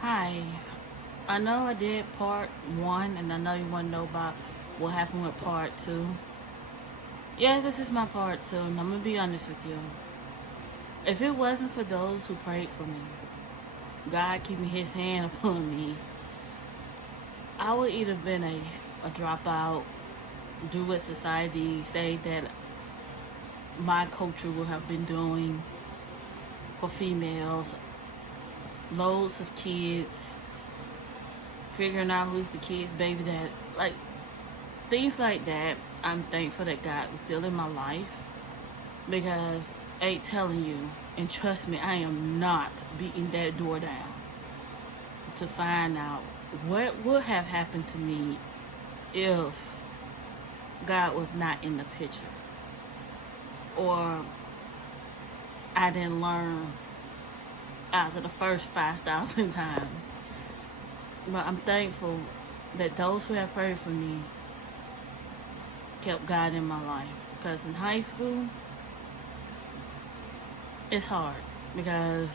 Hi, I know I did part one, and I know you want to know about what happened with part two. Yes, this is my part two, and I'm gonna be honest with you. If it wasn't for those who prayed for me, God keeping His hand upon me, I would either been a dropout, do what society say that my culture would have been doing for females, loads of kids, figuring out who's the kid's baby that like things like that. I'm thankful that God was still in my life because I ain't telling you, and trust me, I am not beating that door down to find out what would have happened to me if God was not in the picture, or I didn't learn after the first 5,000 times. But I'm thankful that those who have prayed for me kept God in my life. Because in high school, it's hard because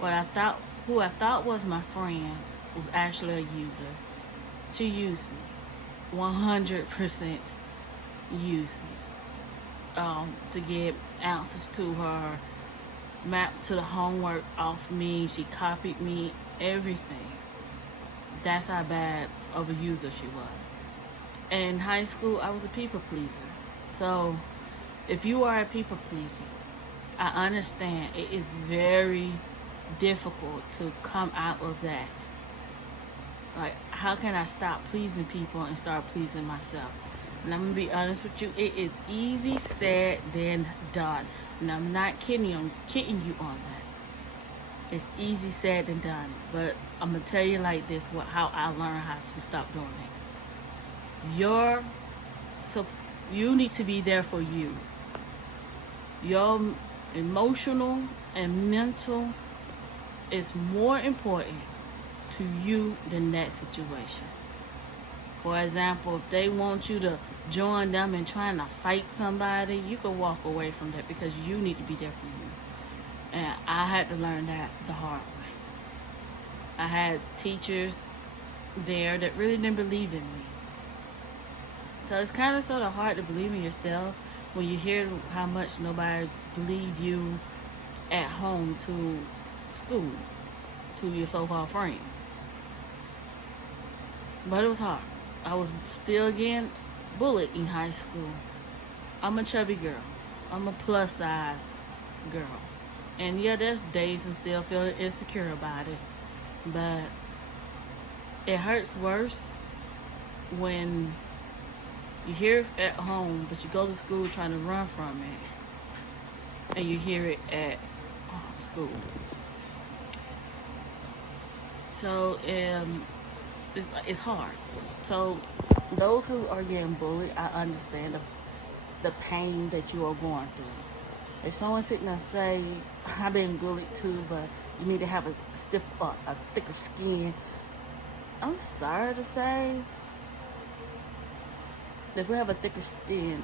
what I thought, who I thought was my friend, was actually a user. She used me, 100% used me, to get answers to her, mapped to the homework off me. She copied me, everything. That's how bad of a user she was. In high school, I was a people pleaser. So, if you are a people pleaser, I understand it is very difficult to come out of that. Like, how can I stop pleasing people and start pleasing myself? And I'm gonna be honest with you, it is easy said than done. And I'm not kidding you on that. It's easy said than done. But I'm gonna tell you like this, how I learned how to stop doing it. Your so you need to be there for you. Your emotional and mental is more important to you than that situation. For example, if they want you to join them in trying to fight somebody, you can walk away from that because you need to be there for you. And I had to learn that the hard way. I had teachers there that really didn't believe in me. So it's kind of sort of hard to believe in yourself when you hear how much nobody believe you at home to school, to your so-called friend. But it was hard. I was still getting bullied in high school. I'm a chubby girl. I'm a plus size girl. And yeah, there's days I'm still feeling insecure about it. But it hurts worse when you hear it at home, but you go to school trying to run from it, and you hear it at school. So it's hard. So those who are getting bullied, I understand the pain that you are going through. If someone's sitting there and say, "I've been bullied too, but you need to have a thicker skin," I'm sorry to say, if we have a thicker skin,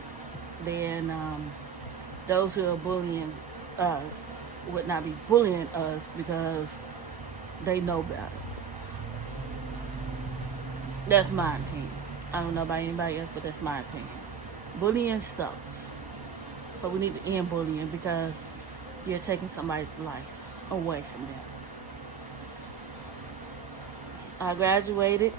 then those who are bullying us would not be bullying us because they know better. That's my opinion. I don't know about anybody else, but that's my opinion. Bullying sucks. So we need to end bullying because you're taking somebody's life away from them. I graduated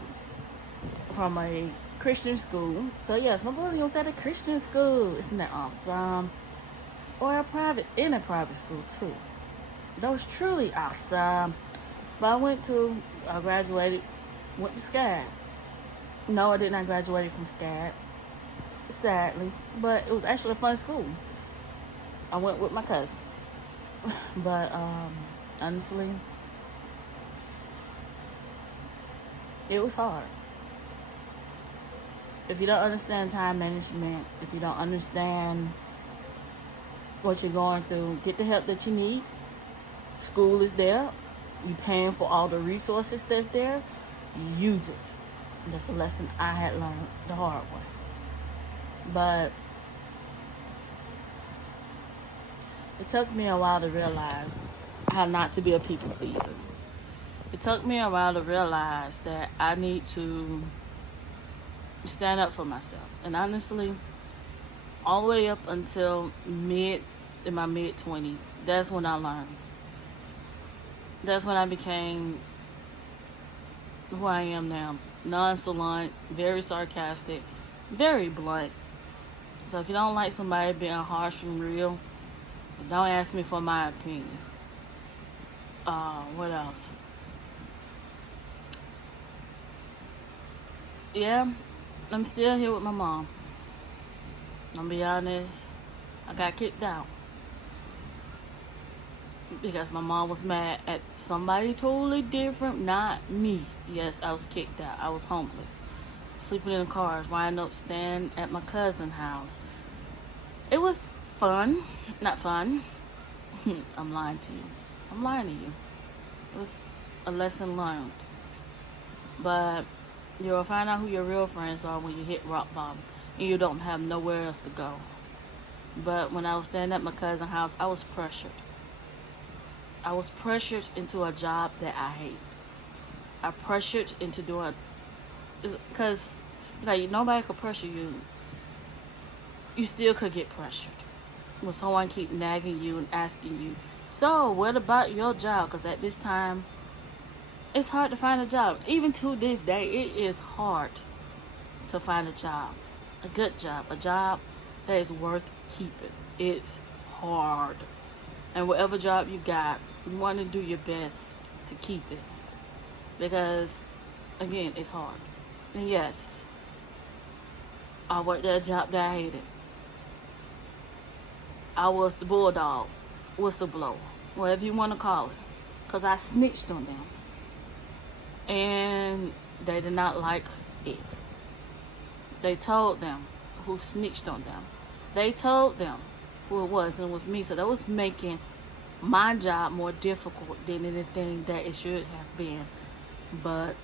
from a Christian school. So yes, my bullying was at a Christian school. Isn't that awesome? Or in a private school too. That was truly awesome. But I graduated, went to SCAD. No, I did not graduate from SCAD, sadly. But it was actually a fun school. I went with my cousin. But honestly, it was hard. If you don't understand time management, if you don't understand what you're going through, get the help that you need. School is there. You paying for all the resources that's there. Use it. That's a lesson I had learned the hard way. But it took me a while to realize how not to be a people pleaser. It took me a while to realize that I need to stand up for myself. And honestly, all the way up until in my mid 20s, that's when I learned. That's when I became who I am now. Nonchalant, very sarcastic, very blunt. So if you don't like somebody being harsh and real, don't ask me for my opinion. What else? Yeah, I'm still here with my mom. I'm gonna be honest, I got kicked out because my mom was mad at somebody totally different, not me. Yes, I was kicked out. I was homeless, sleeping in cars, winding up staying at my cousin's house. It was fun, not fun. I'm lying to you. I'm lying to you. It was a lesson learned. But you'll find out who your real friends are when you hit rock bottom and you don't have nowhere else to go. But when I was staying at my cousin's house, I was pressured. I was pressured into a job that I hate. I pressured into doing, because nobody could pressure you. You still could get pressured when someone keep nagging you and asking you, so what about your job? Because at this time, it's hard to find a job. Even to this day, it is hard to find a job, a good job, a job that is worth keeping. It's hard. And whatever job you got, you want to do your best to keep it. Because, again, it's hard. And yes, I worked at a job that I hated. I was the bulldog, whistleblower, whatever you want to call it. Because I snitched on them. And they did not like it. They told them who snitched on them. They told them who it was, and it was me. So that was making my job more difficult than anything that it should have been. But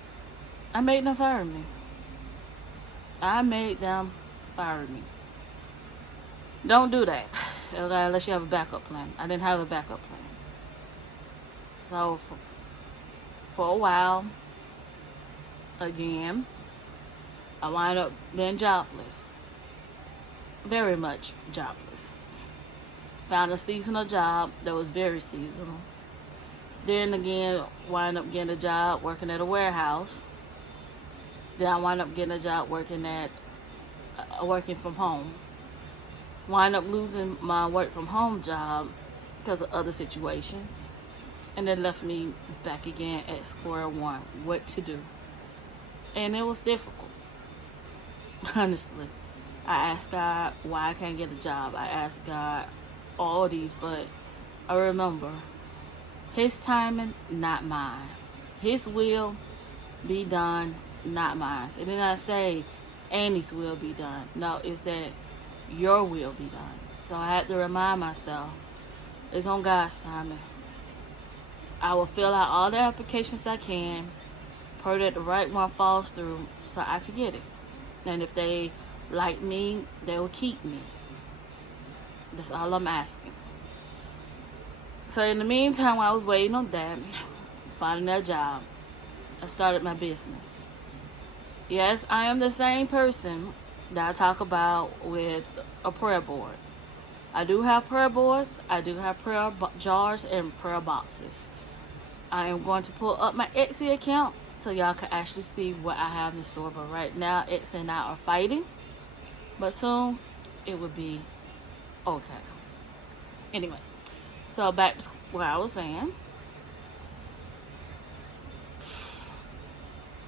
I made them fire me. I made them fire me. Don't do that, unless you have a backup plan. I didn't have a backup plan. So for a while, again, I wound up being jobless. Very much jobless. Found a seasonal job that was very seasonal. Then again, wound up getting a job working at a warehouse. Then I wound up getting a job working from home. Wind up losing my work from home job because of other situations. And it left me back again at square one. What to do? And it was difficult. Honestly. I asked God why I can't get a job. I asked God all these, but I remember His timing, not mine. His will be done, not mine. It did not say Annie's will be done. No, it said your will be done. So I had to remind myself, it's on God's timing. I will fill out all the applications I can, pray that the right one falls through so I can get it. And if they like me, they will keep me. That's all I'm asking. So in the meantime, while I was waiting on that, finding that job, I started my business. Yes, I am the same person that I talk about with a prayer board. I do have prayer boards, I do have prayer jars and prayer boxes. I am going to pull up my Etsy account so y'all can actually see what I have in store. But right now, Etsy and I are fighting. But soon, it will be okay. Anyway, so back to what I was saying.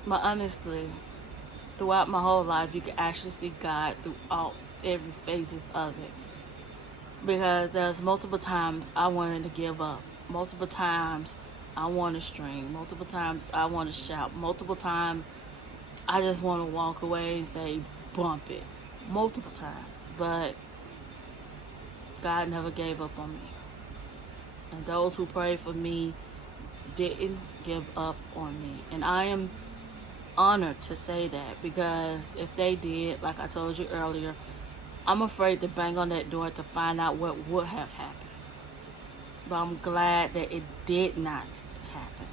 But honestly, throughout my whole life, you can actually see God throughout every phases of it. Because there's multiple times I wanted to give up. Multiple times I want to scream. Multiple times I want to shout. Multiple times I just want to walk away and say, bump it. Multiple times. But God never gave up on me. And those who prayed for me didn't give up on me. And I am honored to say that, because if they did, like I told you earlier, I'm afraid to bang on that door to find out what would have happened. But I'm glad that it did not happen.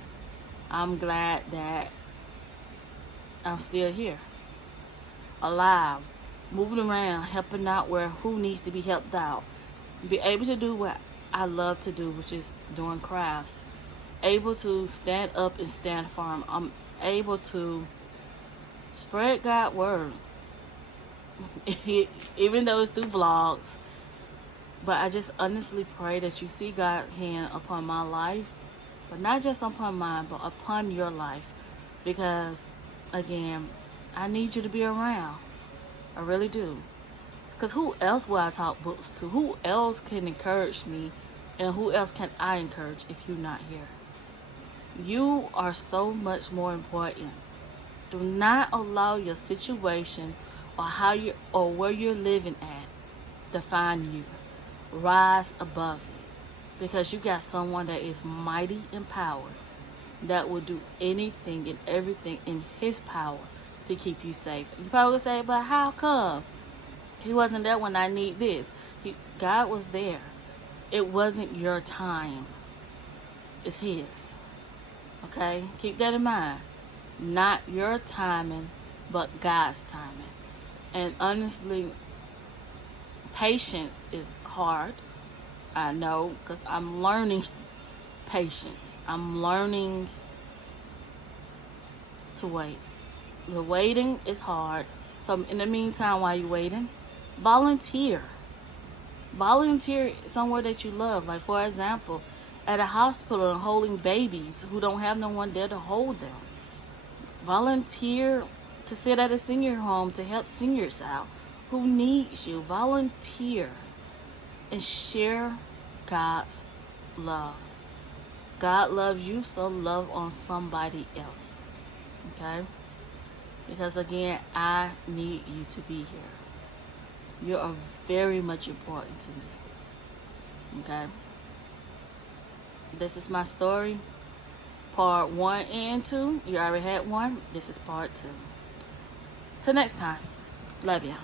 I'm glad that I'm still here, alive, moving around, helping out where who needs to be helped out. Be able to do what I love to do, which is doing crafts. Able to stand up and stand firm. I'm able to spread God's word, even though it's through vlogs. But I just honestly pray that you see God's hand upon my life, but not just upon mine, but upon your life. Because, again, I need you to be around. I really do. Because who else will I talk books to? Who else can encourage me? And who else can I encourage if you're not here? You are so much more important. Do not allow your situation or how you or where you're living at define you. Rise above it, because you got someone that is mighty in power, that will do anything and everything in his power to keep you safe. You probably say, but how come he wasn't there when I need this? God was there. It wasn't your time. It's his. Okay? Keep that in mind. Not your timing, but God's timing. And honestly, patience is hard. I know, because I'm learning patience. I'm learning to wait. The waiting is hard. So in the meantime, while you're waiting, volunteer. Volunteer somewhere that you love. Like, for example, at a hospital and holding babies who don't have no one there to hold them. Volunteer to sit at a senior home to help seniors out who needs you. Volunteer and share God's love. God loves you, so love on somebody else. Okay? Because again, I need you to be here. You are very much important to me. Okay? This is my story. Part 1 and 2. You already had 1. This is part 2. Till next time. Love ya.